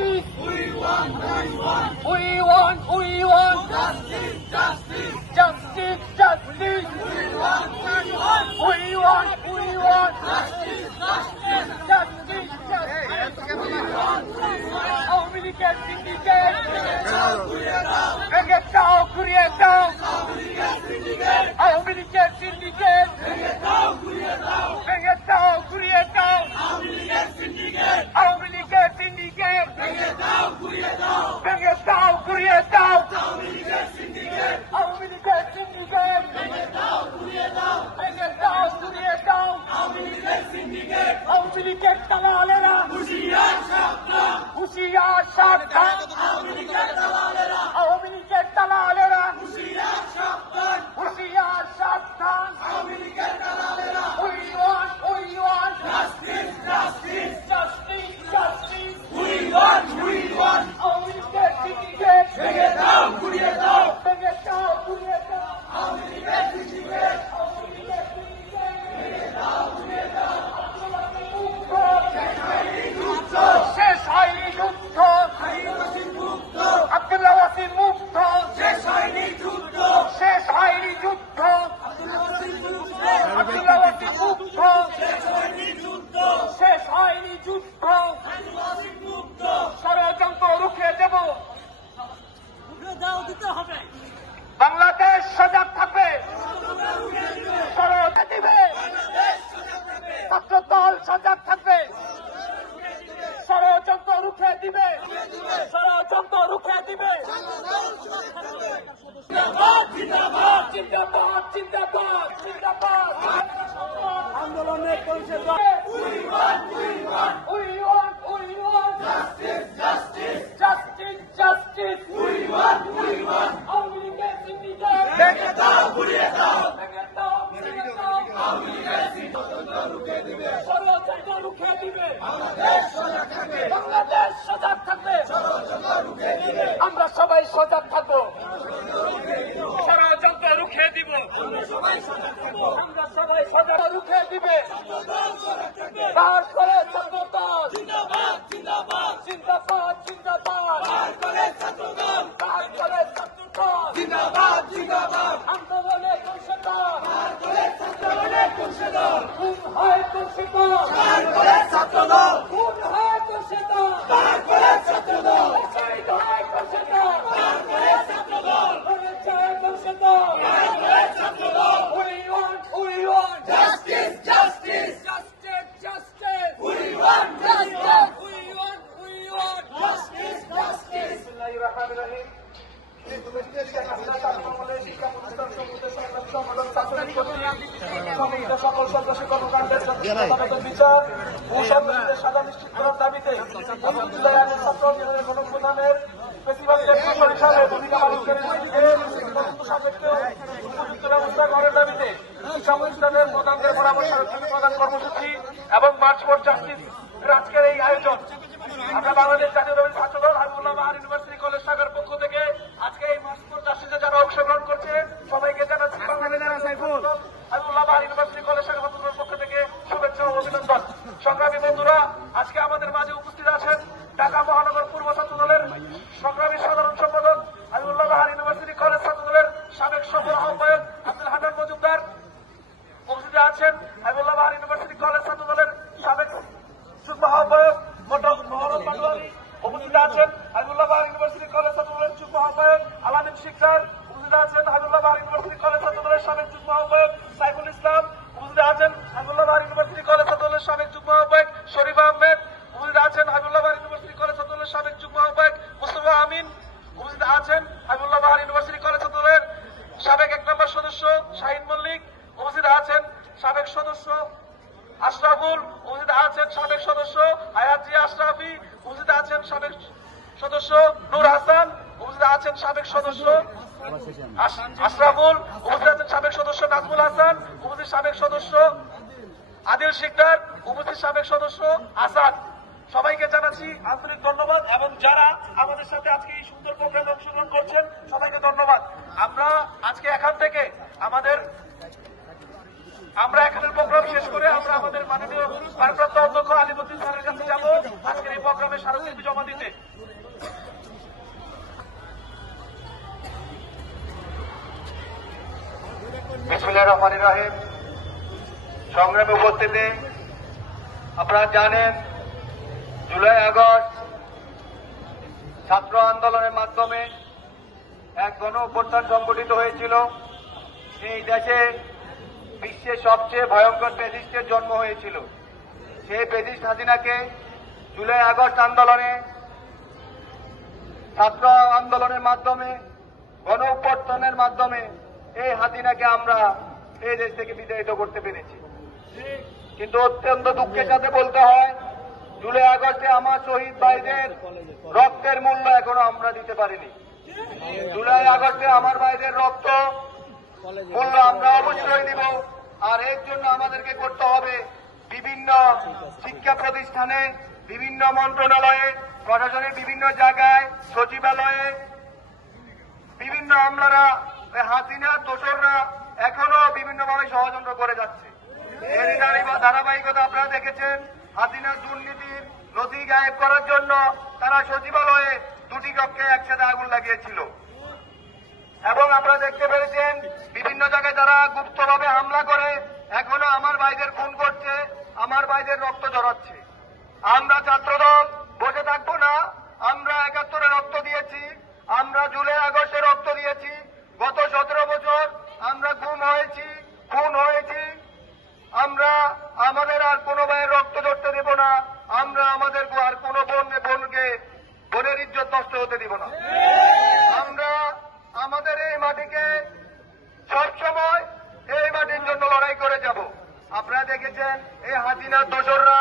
justice. We want justice. Justice. We want Awami লীগের syndicate ভেঙে দাও, ঘুরিয়ে দাও। আওয়ামী লীগের সিন্ডিকেট ভেঙে দাও, ঘুরিয়ে দাও। আওয়ামী লীগের সিন্ডিকেট ভেঙে দাও, ঘুরিয়ে দাও। ভেঙে দাও, ঘুরিয়ে দাও। আওয়ামী লীগের সিন্ডিকেট ভেঙে দাও, ঘুরিয়ে দাও। ভেঙে দাও, ঘুরিয়ে দাও। আওয়ামী লীগের দালালেরা হুঁশিয়ার সাবধান। হুঁশিয়ার সাবধান। আওয়ামী লীগের দালালেরা হুঁশিয়ার সাবধান। হুঁশিয়ার সাবধান। আওয়ামী লীগের দালালেরা we want justice. We want Awami লীগের সিন্ডিকেট ভেঙে দাও, ঘুরিয়ে দাও। ভেঙে দাও, ঘুরিয়ে দাও। আওয়ামী লীগের সিন্ডিকেট ভেঙে দাও, ঘুরিয়ে দাও। শেষ হয়নি যুদ্ধ। আব্দুল্লাহ ওয়াসিম মুক্ত। শেষ হয়নি যুদ্ধ। আব্দুল্লাহ ওয়াসিম মুক্ত। শেষ হয়নি যুদ্ধ। ষড়যন্ত্র রুখে দেব। বাংলাদেশ সজাগ থাকবে। ষড়যন্ত্র দিবে। ছাত্রদল সজাগ থাকবে। ষড়যন্ত্র রুখে দিবে। জিন্দাবাদ। আন্দোলনের We want justice. We want Awami লীগের সিন্ডিকেট ভেঙে দাও, ঘুরিয়ে দাও। আওয়ামী লীগের সিন্ডিকেট রুখে দিবে। ষড়যন্ত্র রুখে দিবে। বাংলাদেশ সজাগ থাকবে। ষড়যন্ত্র রুখে দিবে। আমরা সবাই সজাগ থাকবো। ষড়যন্ত্র রুখে দিব। আমরা সবাই সজাগ রুখে দিবে। বাহার করে ছাত্রদল জিন্দাবাদ। বাহার করে ছাত্রদল জিন্দাবাদ। আন্দোলনের পরিষদল বাহার করে ছাত্রদল খুন হয় পরিষদল বাহার করে ছাত্রদল খুন হয় পরিষদল বাহার করে ছাত্রদল শহীদ হয় পরিষদল বাহার করে ছাত্রদল মরে যায় পরিষদল বাহার করে ছাত্রদল We want justice. We want justice. বিসমিল্লাহির রহমানির রহিম। সকল সন্ত্রাসী কর্মকাণ্ডের বিচার ও সন্ত্রাসীদের সাজা নিশ্চিত করার দাবিতে ছাত্র আন্দোলনের গণপ্রধানের বেশিরভাগের হিসাবে ভূমিকা পালন করে উপযুক্ত ব্যবস্থা গ্রহণের দাবিতে সংস্থানের প্রধানদের পরামর্শ প্রদান কর্মসূচি এবং মার্চ ফর জাস্টিস আজকের এই আয়োজন আমরা বাংলাদেশ জাতীয়তাবাদী ছাত্রদল হাবিবুল্লাহ বাহার ইউনিভার্সিটি কলেজ শাখার পক্ষ থেকে আজকে এই মার্চ ফর জাস্টিসে যারা অংশগ্রহণ করছে সবাইকে জানাচ্ছি হাবিবুল্লাহ বাহার ইউনিভার্সিটি কলেজ শাখার পক্ষ থেকে শুভেচ্ছা ও অভিনন্দন। সংগ্রামী বন্ধুরা, আজকে আমাদের মাঝে উপস্থিত আছেন ঢাকা মহানগর পূর্ব ছাত্রদলের সংগ্রামী সাধারণ সম্পাদক হাবিবুল্লাহ বাহার ইউনিভার্সিটি কলেজ ছাত্রদলের সাবেক সফল আহ্বায়ক আব্দুল হান্নান মজুমদার। উপস্থিত আছেন হাবিবুল্লাহ বাহার ইউনিভার্সিটি কলেজ ছাত্রদলের সাবেক যুগ্ম আহ্বায়ক মোহাম্মদ পাটোয়ারি। উপস্থিত আছেন হাবিবুল্লাহ বাহার ইউনিভার্সিটি কলেজ ছাত্রদলের যুগ্ম আহ্বায়ক আলামিন শিকদার। উপস্থিত আছেন হাবিবুল্লাহ বাহার ইউনিভার্সিটি কলেজ ছাত্রদলের সাবেক যুগ্ম আহ্বায়ক সাইফুল ইসলাম। উপস্থিত আছেন হাবিবুল্লাহ বাহার ইউনিভার্সিটি কলেজ ছাত্রদলের সাবেক যুগ্ম আহ্বায়ক শরীফা আহমেদ। উপস্থিত আছেন হাবিবুল্লাহ বাহার ইউনিভার্সিটি কলেজ ছাত্রদলের সাবেক যুগ্ম আহ্বায়ক মুস্তফা আমিন। উপস্থিত আছেন হাবিবুল্লাহ বাহার ইউনিভার্সিটি কলেজ ছাত্রদলের সাবেক 1 নম্বর সদস্য শাহিন মল্লিক। উপস্থিত আছেন সাবেক সদস্য আশরাফুল। উপস্থিত আছেন সাবেক সদস্য হায়াত জিয়া আশরাফি। উপস্থিত আছেন সাবেক সদস্য নূর হাসান। উপস্থিত আছেন সাবেক সদস্য আশরাফুল। উপস্থিত আছেন সাবেক সদস্য নাজমুল হাসান। উপস্থিত সাবেক সদস্য আদিল শিকদার। উপস্থিত সাবেক সদস্য আসাদ। সবাইকে জানাচ্ছি আন্তরিক ধন্যবাদ এবং যারা আমাদের সাথে আজকে এই সুন্দর প্রোগ্রামে অংশগ্রহণ করছেন সবাইকে ধন্যবাদ। আমরা আজকে এখান থেকে আমাদের আমরা এখানের প্রোগ্রাম শেষ করে আমরা আমাদের মাননীয় ভারপ্রাপ্ত অধ্যক্ষ আলিমুদ্দিন স্যারের কাছে যাব আজকের এই প্রোগ্রামের স্মারকলিপি জমা দিতে। বিসমিল্লাহির রহমানির রহিম। সংগ্রামে উপস্থিতি, আপনারা জানেন জুলাই আগস্ট ছাত্র আন্দোলনের মাধ্যমে এক গণ অভ্যুত্থান সংগঠিত হয়েছিল। এই দেশে বিশ্বের সবচেয়ে ভয়ঙ্কর ফ্যাসিস্টের জন্ম হয়েছিল। সেই ফ্যাসিস্ট হাসিনাকে জুলাই আগস্ট আন্দোলনে, ছাত্র আন্দোলনের মাধ্যমে, গণ অভ্যুত্থানের মাধ্যমে এই হাসিনাকে আমরা এই দেশ থেকে বিতাড়িত করতে পেরেছি। কিন্তু অত্যন্ত দুঃখের সাথে বলতে হয়, জুলাই আগস্টে আমার শহীদ ভাইদের রক্তের মূল্য এখনো আমরা দিতে পারিনি। জুলাই আগস্টে আমার ভাইদের রক্ত মূল্য আমরা অবশ্যই দিব। আর এর জন্য আমাদেরকে করতে হবে বিভিন্ন শিক্ষা প্রতিষ্ঠানে, বিভিন্ন মন্ত্রণালয়ে, প্রশাসনের বিভিন্ন জায়গায়, সচিবালয়ে বিভিন্ন আমলারা, হাসিনার দোসররা এখনো বিভিন্নভাবে ষড়যন্ত্র করে যাচ্ছে। এরই ধারাবাহিকতা আপনারা দেখেছেন, হাসিনার দুর্নীতির নথি গায়েব করার জন্য তারা সচিবালয়ে দুটি কক্ষে একসাথে আগুন লাগিয়েছিল। এবং আপনারা দেখতে পেরেছেন বিভিন্ন জায়গায় তারা গুপ্তভাবে হামলা করে এখনো আমার ভাইদের খুন করছে, আমার ভাইদের রক্ত ঝরাচ্ছে। আমরা ছাত্রদল বসে থাকবো না। আমরা ৭১-এ রক্ত দিয়েছি, আমরা জুলাই আগস্টে রক্ত দিয়েছি। গত 17 বছর আমরা গুম হয়েছি, খুন হয়েছি। আমরা আমাদের আর কোনো ভাইয়ের রক্ত ঝরতে দেব না। আমরা আমাদের আর কোনো বোনের ইজ্জত নষ্ট হতে দিব না। আমরা আমাদের এই মাটিকে সবসময় এই মাটির জন্য লড়াই করে যাব। আপনারা দেখেছেন এই হাসিনার দোসররা,